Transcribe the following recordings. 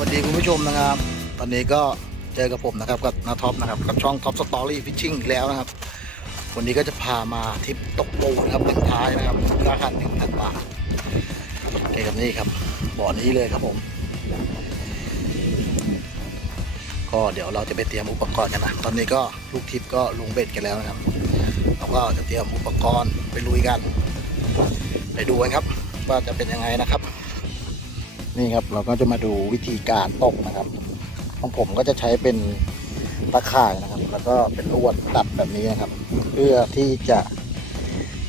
วัสดีคุณผู้ชมนะครับ ตอนนี้ก็เจอกับผมนะครับกับนาท็อปนะครับกับช่องท็อปสตอรี่ฟิชชิ่งแล้วนะครับ วันนี้ก็จะพามาทริปตกปูนะครับเป็นท้ายนะครับราคาหนึ่งพันบาทนี่ครับนี่ครับบ่อนี้เลยครับผม ก็เดี๋ยวเราจะไปเตรียมอุปกรณ์กันนะตอนนี้ก็ลูกทิพย์ก็ลงเบ็ดกันแล้วนะครับเราก็จะเตรียมอุปกรณ์ไปลุยกัน ไปดูกันครับ ว่าจะเป็นยังไงนะครับ นี่ครับเราก็จะมาดูวิธีการตกนะครับ ของผมก็จะใช้เป็นตะข่ายนะครับ แล้วก็เป็นลวดตัดแบบนี้นะครับ เพื่อที่จะ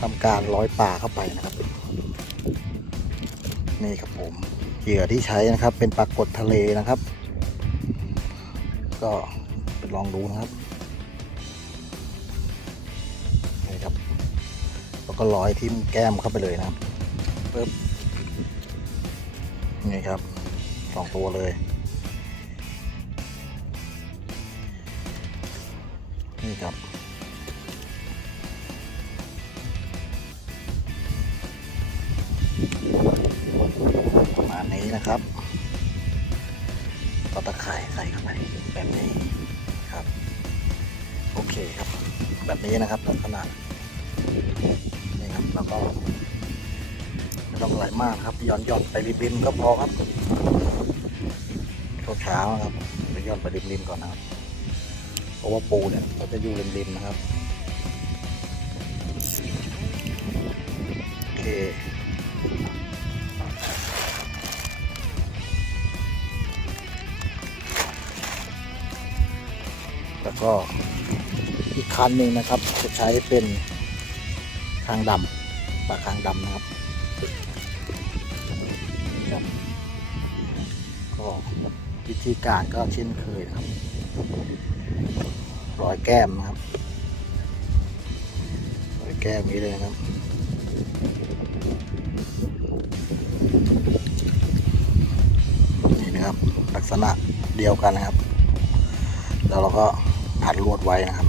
ทำการร้อยปลาเข้าไปนะครับ นี่ครับผมเหยื่อที่ใช้นะครับ เป็นปลากดทะเลนะครับ ก็ไปลองดูนะครับนี่ครับแล้วก็ร้อยทิ่มแก้มเข้าไปเลยนะครับปึ๊บ นี่ครับสองตัวเลย นี่ครับ ประมาณนี้นะครับตะข่ายใส่เข้าไปแบบนี้ครับ โอเคครับ แบบนี้นะครับลักษณะนี่ครับแล้วก็ ต้องอะไรมากครับย่อนย่อนไปริมๆก็พอครับเช้าครับไปย่อนไปริมๆก่อนนะครับเพราะว่าปูเนี่ยเขาจะอยู่ริมๆนะครับโอเคแล้วก็อีกคันหนึ่งนะครับจะใช้เป็นคางดำปลาคางดำนะครับ ธีการก็เช่นเคยนะครับรอยแก้มนะครับรอยแก้มนี้เลยครับนี่นะครับลักษณะเดียวกันนะครับ แล้วเราก็พันลวดไว้นะครับ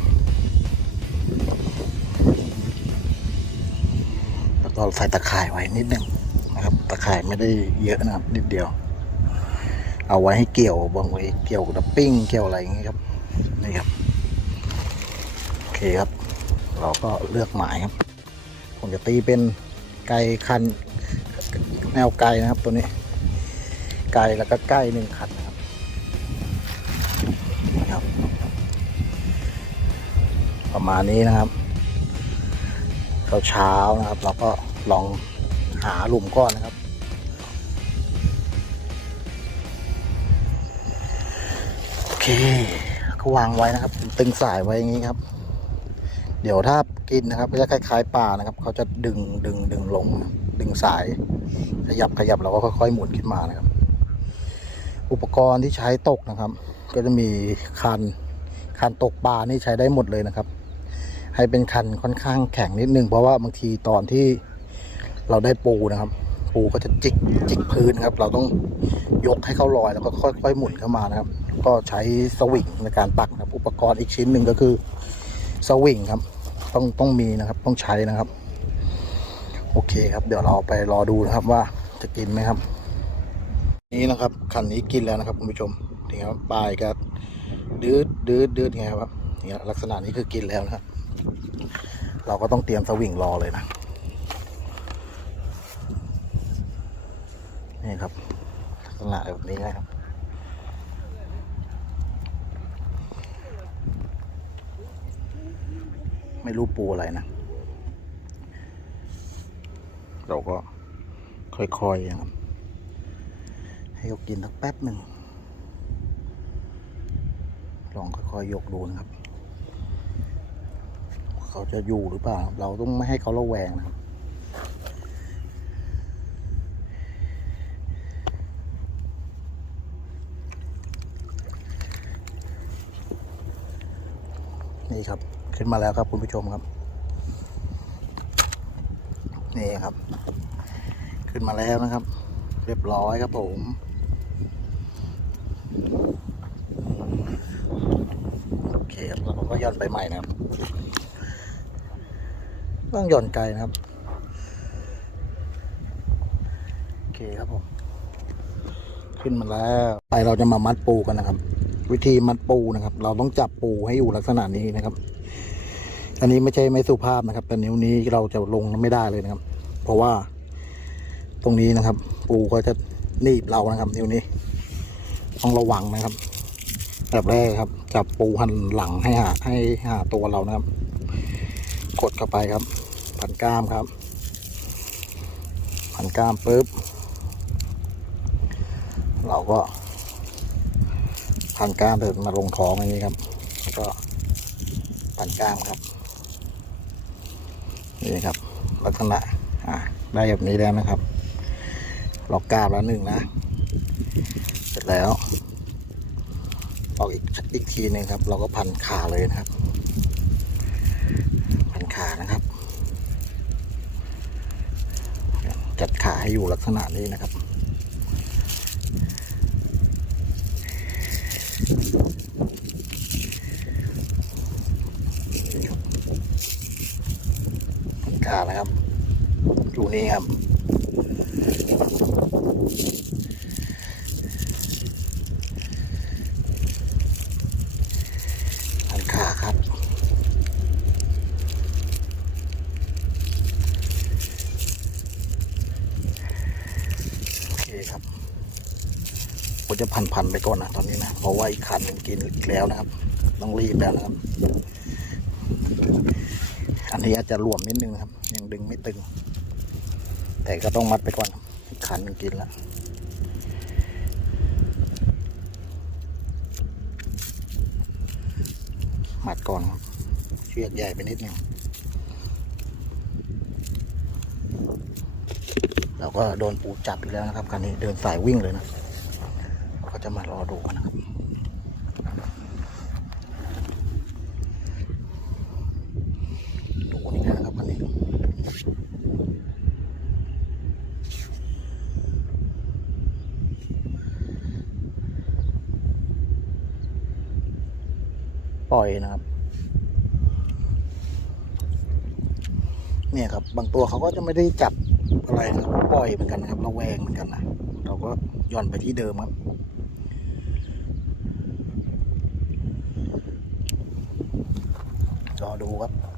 แล้วก็ใส่ตะข่ายไว้นิดหนึ่งนะครับ ตะข่ายไม่ได้เยอะนะครับ นิดเดียว เอาไว้ให้เกี่ยวบางไว้เกี่ยวกับปิ้งเกี่ยวอะไรอย่างนี้ครับนี่ครับโอเคครับ เราก็เลือกหมายครับ ผมจะตีเป็นไก่คัน แนวไก่นะครับตัวนี้ ไก่แล้วก็ใกล้หนึ่งคันนะครับครับ ประมาณนี้นะครับเช้าๆนะครับ เราก็ลองหาหลุมก้อนนะครับ เคก็วางไว้นะครับตึงสายไว้อย่างนี้ครับ เดี๋ยวถ้ากินนะครับก็จะคล้ายๆปลานะครับ เขาจะดึงดึงดึงลง ดึงสาย ขยับขยับเราก็ค่อยๆหมุนขึ้นมานะครับ อุปกรณ์ที่ใช้ตกนะครับ ก็จะมีคันคันตกปลานี่ใช้ได้หมดเลยนะครับ ให้เป็นคันค่อนข้างแข็งนิดนึงเพราะว่าบางทีตอนที่เราได้ปูนะครับ ปูก็จะจิกจิกพื้นครับ เราต้องยกให้เขาลอยแล้วก็ค่อยๆหมุนเข้ามานะครับ ก็ใช้สวิงในการปักนะครับอุปกรณ์อีกชิ้นหนึ่งก็คือสวิงครับ ต้องต้องมีนะครับต้องใช้นะครับ โอเคครับ เดี๋ยวเราไปรอดูนะครับว่าจะกินไหมครับ นี้นะครับคันนี้กินแล้วนะครับคุณผู้ชมนี่ครับปลายก็ดืดดืดดืดไงครับนี่ลักษณะนี้คือกินแล้วนะครับเราก็ต้องเตรียมสวิงรอเลยนะนี่ครับลักษณะแบบนี้นะครับ ไม่รู้ปูอะไรนะ เราก็ค่อยๆนะครับ ให้เขากินสักแป๊บหนึ่ง ลองค่อยๆยกดูนะครับ เขาจะอยู่หรือเปล่า เราต้องไม่ให้เขาระแวงนะครับนี่ครับ ขึ้นมาแล้วครับคุณผู้ชมครับ นี่ครับ ขึ้นมาแล้วนะครับ เรียบร้อยครับผมโอเคครับแล้วผมก็ย่อนไปใหม่นะครับต้องย่อนไกลนะครับโอเคครับผมขึ้นมาแล้วไปเราจะมามัดปูกันนะครับ วิธีมัดปูนะครับ เราต้องจับปูให้อยู่ลักษณะนี้นะครับ อันนี้ไม่ใช่ไม่สุภาพนะครับ แต่นิ้วนี้เราจะลงไม่ได้เลยนะครับ เพราะว่าตรงนี้นะครับ ปูก็จะหนีบเรานะครับ นิ้วนี้ ต้องระวังนะครับแบบแรกครับ จับปูหันหลังให้หาให้หาตัวเรานะครับ กดเข้าไปครับพันกล้ามครับพันกล้ามปุ๊บ เราก็พันกล้ามเดินมาลงท้องอย่างนี้ครับแล้วก็พันกล้ามครับ นี่ครับ ลักษณะอ่าได้แบบนี้แล้วนะครับเรากกาบแล้วหนึ่งนะ เสร็จแล้วออกอีกอีกทีหนึ่งครับ เราก็พันขาเลยนะครับ พันขานะครับ จัดขาให้อยู่ลักษณะนี้นะครับานะครับ อยู่นี่ครับพันขาครับ โอเคครับผมจะพันๆไปก่อนนะตอนนี้นะ เพราะว่าอีกคันหนึ่งกินอีกแล้วนะครับ ต้องรีบแล้วนะครับ อันนี้อาจจะหลวมนิดนึงครับ ยังดึงไม่ตึง แต่ก็ต้องมัดไปก่อนครันกินแล้วมัดก่อนครับเชือกใหญ่ไปนิดนึงเราก็โดนปูจับอีกแล้วนะครับคันนี้เดินสายวิ่งเลยนะ ก็จะมารอดูกันนะครับ ดูนี่นะครับคันนี้ ปล่อยนะครับ เนี่ยครับ บางตัวเขาก็จะไม่ได้จับอะไรนะปล่อยเหมือนกันนะครับระแวงเหมือนกันนะเราก็ย่อนไปที่เดิมครับรอดูครับ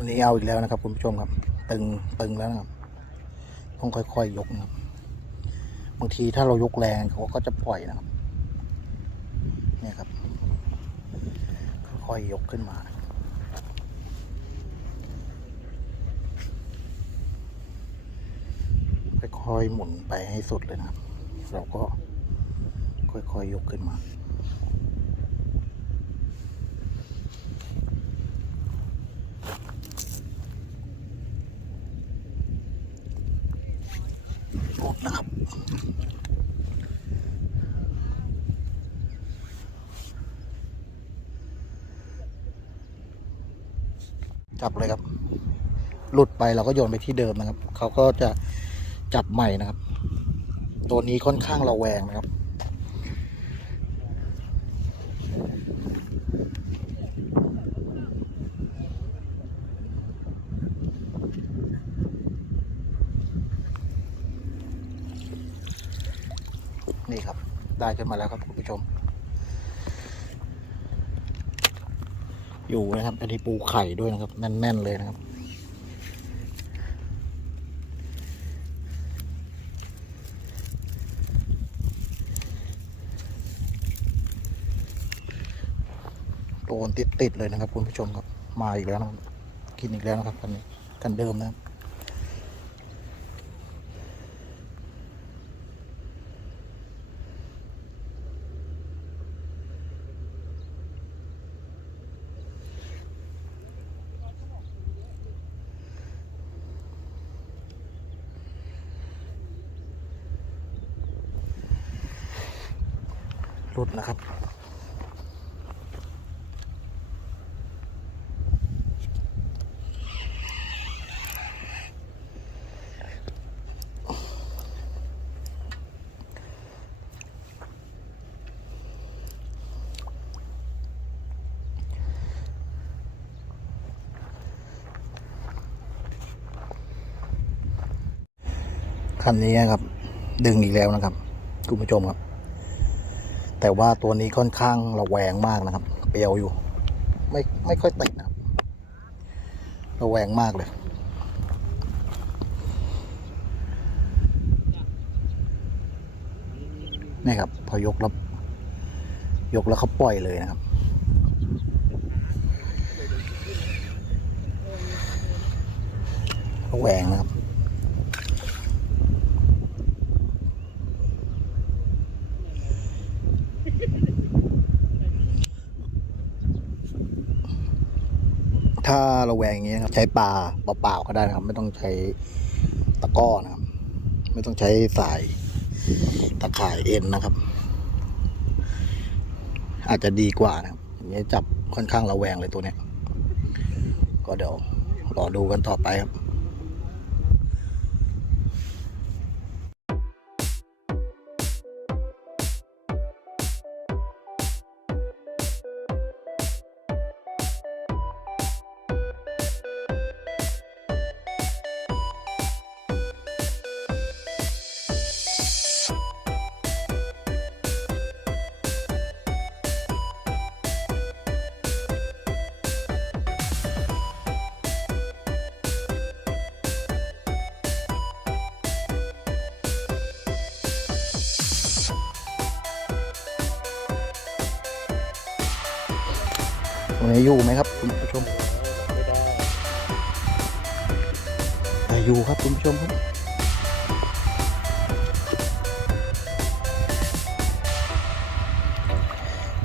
คันนี้เอาอีกแล้วนะครับ คุณผู้ชมครับ ตึงตึงแล้วนะครับต้องค่อยๆยกนะครับบางทีถ้าเรายกแรงเขาก็จะปล่อยนะครับเนี่ยครับ ค่อยๆยกขึ้นมานค่อยๆหมุนไปให้สุดเลยนะครับ เราก็ค่อยๆยกขึ้นมา กดนะครับ จับเลยครับ หลุดไปเราก็โยนไปที่เดิมนะครับ เขาก็จะจับใหม่นะครับ ตัวนี้ค่อนข้างระแวงนะครับ นี่ครับ ได้ขึ้นมาแล้วครับคุณผู้ชม อยู่นะครับอันนี้ปูไข่ด้วยนะครับ แน่น ๆ เลยนะครับ โดนติด ๆ เลยนะครับ คุณผู้ชมครับ มาอีกแล้วนะกินอีกแล้วนะครับกันนี้กันเดิมนะครับ นะครับ คันนี้นะครับ ดึงอีกแล้วนะครับ คุณผู้ชมครับ แต่ว่าตัวนี้ค่อนข้างระแวงมากนะครับ เปรียวอยู่ ไม่ไม่ค่อยติดนะครับระแวงมากเลย นี่ครับ พอยกแล้วยกแล้วเขาปล่อยเลยนะครับ ระแวงนะครับ ถ้าระแวงอย่างเงี้ยครับใช้ปลาเปล่าๆก็ได้นะครับ ไม่ต้องใช้ตะก้อนะครับ ไม่ต้องใช้สายตะข่ายเอ็นนะครับ อาจจะดีกว่านะครับอย่างเงี้ยจับค่อนข้างระแวงเลยตัวเนี้ยก็เดี๋ยวรอดูกันต่อไปครับ อยู่ไหมครับคุณผู้ชมแต่อยู่ครับคุณผู้ชมครับ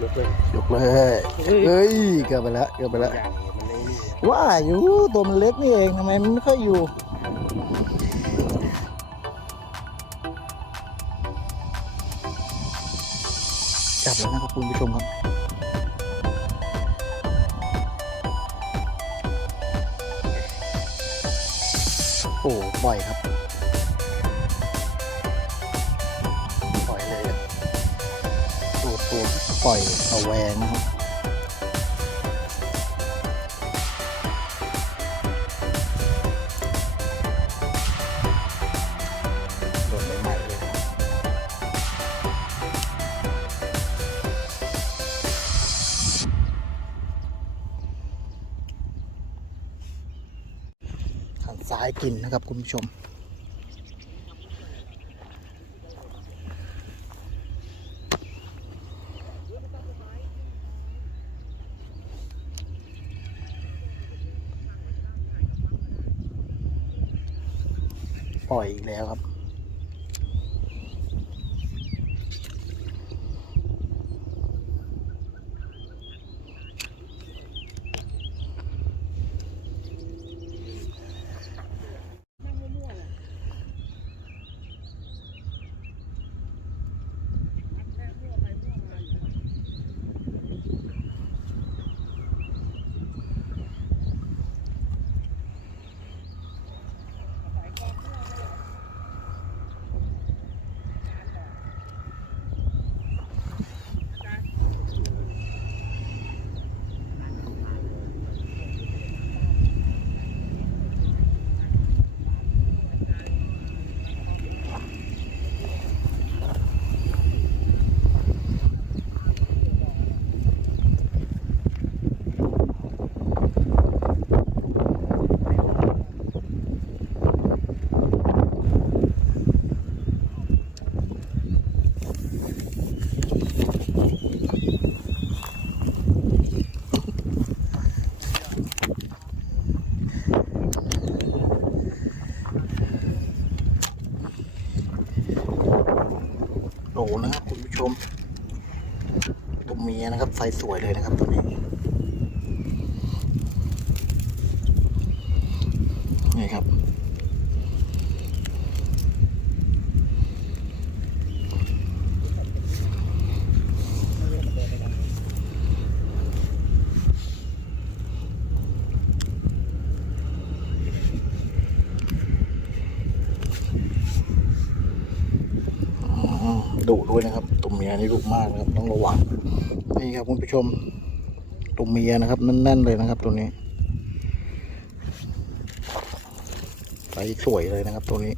ยกเลยยกเลยเฮ้ยเกือบไปแล้วเกือบไปแล้วอย่างมันไม่นี่ว่าอยู่ตัวมันเล็กนี่เองทำไมมันไม่ค่อยอยู่จับแล้วนะครับคุณผู้ชมครับ ปล่อยครับปล่อยเลยอะตัวตัวปล่อยระแวงนะครับ ทางซ้ายกินนะครับคุณผู้ชม ปล่อยอีกแล้วครับ โหล นะครับคุณผู้ชมตัวเมียนะครับไฟสวยเลยนะครับตัวนี้ครับ ดุด้วยนะครับตัวเมียนี่ดุมากนะครับ ต้องระวัง นี่ ครับคุณผู้ชมตัวเมียนะครับแน่นๆเลยนะครับตัวนี้ไปสวยเลยนะครับตัวนี้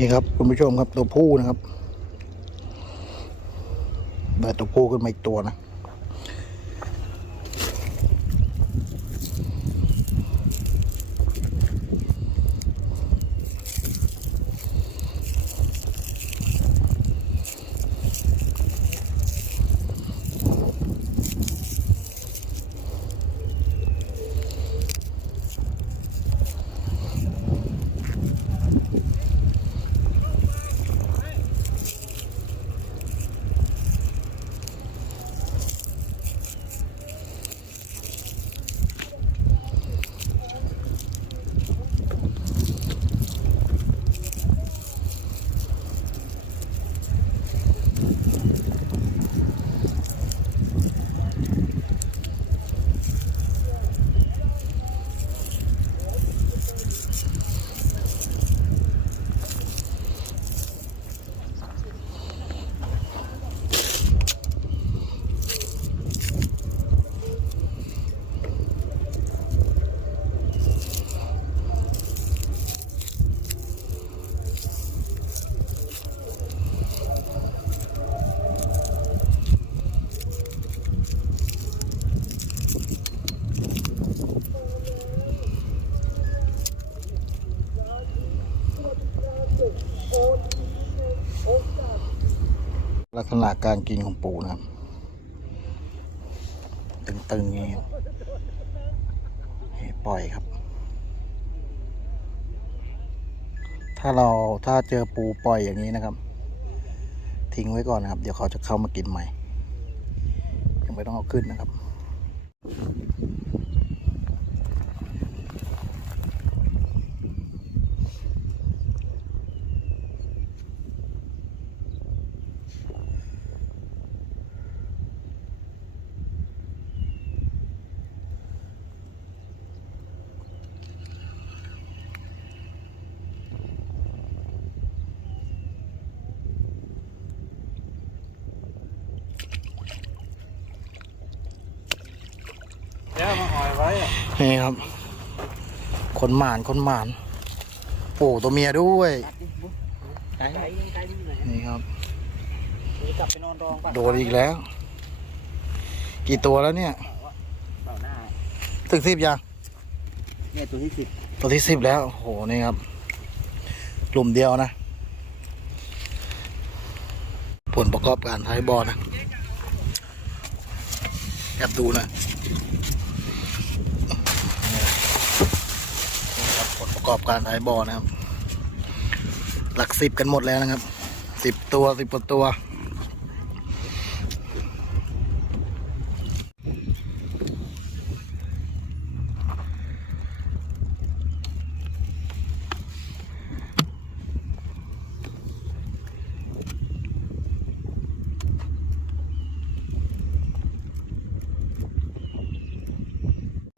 นี่ครับคุณผู้ชมครับตัวผู้นะครับได้ตัวผู้ขึ้นมาอีกตัวนะ ลักษณะการกินของปูนะครับ ตึงๆอย่างนี้ปล่อยครับ ถ้าเราถ้าเจอปูปล่อยอย่างนี้นะครับ ทิ้งไว้ก่อนนะครับ เดี๋ยวเขาจะเข้ามากินใหม่ ยังไม่ต้องเอาขึ้นนะครับ เดี๋ยวมาหอยไว้อะ นี่ครับ คนหมานคนหมานโอ้ตัวเมียด้วยไก่ยังไก่ดีไหนนี่ครับกลับไปนอนรองป่ะโดนอีกแล้ว กี่ตัวแล้วเนี่ยเปล่าหน้าถึงสิบยังเนี่ยตัวที่สิบตัวที่สิบแล้วโอ้โหนี่ครับกลุ่มเดียวนะ ผลประกอบการท้ายบอนะแอบดูนะนี่ครับผล ประกอบการท้ายบอนะครับ หลักสิบกันหมดแล้วนะครับสิบตัวสิบกว่าตัว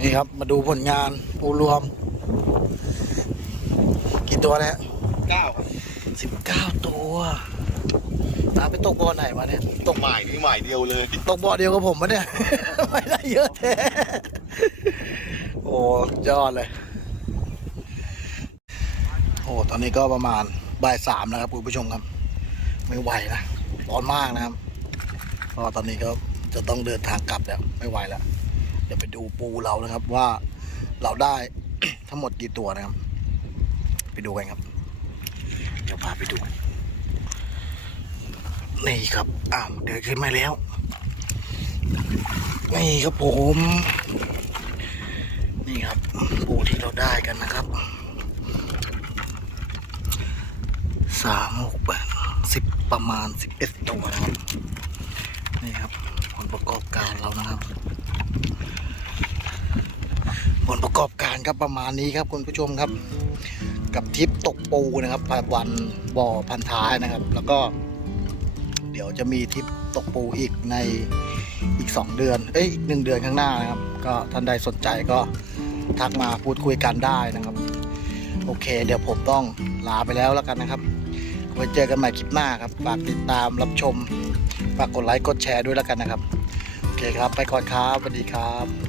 นี่ครับ มาดูผลงานปูรวม ตัวแล้วเก้าสิบเก้าตัวตามไปตกบ่อไหนมาเนี่ยตกหมายนี่หมายเดียวเลยตกบ่อเดียวกับผมปะเนี่ย ไม่ได้เยอะแท้โอ้ยอดเลยโอ้ตอนนี้ก็ประมาณบ่ายสามนะครับคุณผู้ชมครับ ไม่ไหวนะร้อนมากนะครับก็ตอนนี้ก็จะต้องเดินทางกลับแล้วไม่ไหวแล้วเดี๋ยวไปดูปูเรานะครับว่าเราได้ทั้งหมดกี่ตัวนะครับ ไปดูกันครับ เดี๋ยวพาไปดูนี่ครับอ้าวเดินขึ้นมาแล้วนี่ครับผม นี่ครับปูที่เราได้กันนะครับสามหกแปดสิบประมาณสิบเอ็ดตัวนะครับนี่ครับผลประกอบการเรานะครับ ผลประกอบการครับประมาณนี้ครับคุณผู้ชมครับ กับทริปตกปูนะครับวันบ่อพันท้ายนะครับ แล้วก็เดี๋ยวจะมีทริปตกปูอีกในอีก 2 เดือน เอ้ยอีกหนึ่งเดือนข้างหน้านะครับ ก็ท่านใดสนใจก็ทักมาพูดคุยกันได้นะครับ โอเค เดี๋ยวผมต้องลาไปแล้วแล้วกันนะครับไว้เจอกันใหม่คลิปหน้าครับ ฝากติดตามรับชม ฝากกดไลค์กดแชร์ด้วยแล้วกันนะครับ โอเคครับ ไปก่อนครับสวัสดีครับ